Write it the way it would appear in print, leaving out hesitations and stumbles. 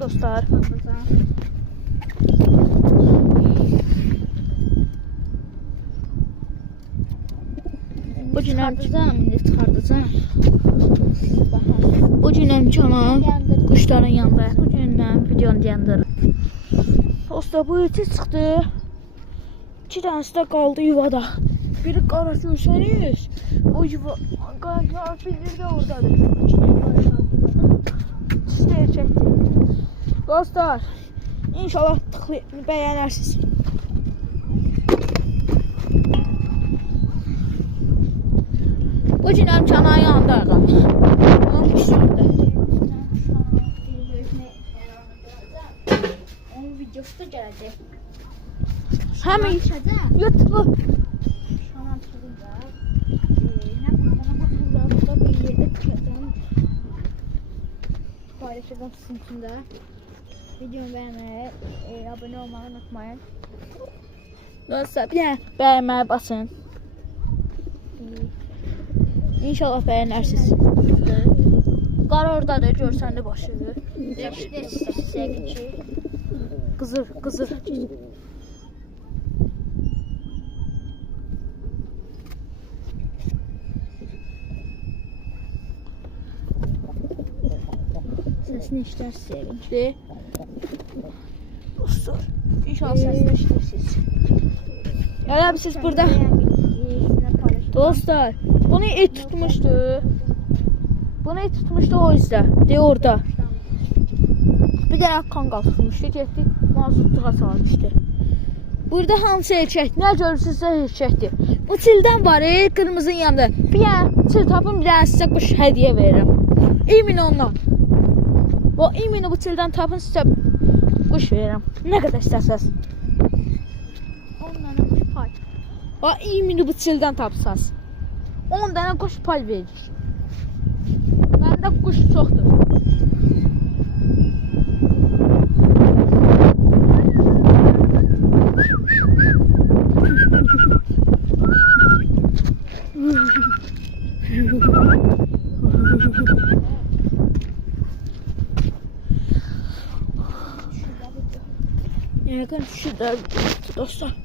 Dostlar. Bu gün canım kuşların yanında. Bu gündən videonu yandırır. Dostlar bu eti çıxdı. 2 tanesi de qaldı yuvada. Biri qara görsəniz. O yuva qara bilir de oradadır. İşte çəkdi. Dostlar, inşallah beğenirsiniz. Bu günəm çanağın yanında qalmış. Onun üstündə. Onun videosu da gələcək. Həmin YouTube Şaman turunda. Nə burada bir yerdə çıxacağım. Paylaşacağım sizin üçün də. Videomu beğenmeyi, abone olmayı unutmayın. dostlar bir dənə beğenməyə basın. İnşallah beğenirsiniz. Qara oradadır, görsəndə başıdır. Qızır, qızır. Sesini işlər sevin. De. Dostlar, inşallah sesini eşidirsiniz. Elə siz burada. Dostlar, bunu et tutmuşdu. Bunu et tutmuşdu o yüzden. De orada. Bir tane kangal tutmuştu. Getdik, mazutluğa salmıştı. Burada hamısı erkek. Ne görürsünüzsə erkekdir. Bu çildən var, kırmızının yanında. Bir tane çil tapın, bir tane sizə kuş hediye veririm. Emin ondan. Bu emin bu çildən tapın, sizə kuş veririm. Ne kadar istəsəz. Ondan kuş pay. O emin bu çildən tapsaz. 10 tane kuş pay verir. Məndə kuş çoxdur. Yakın şurada dostlar.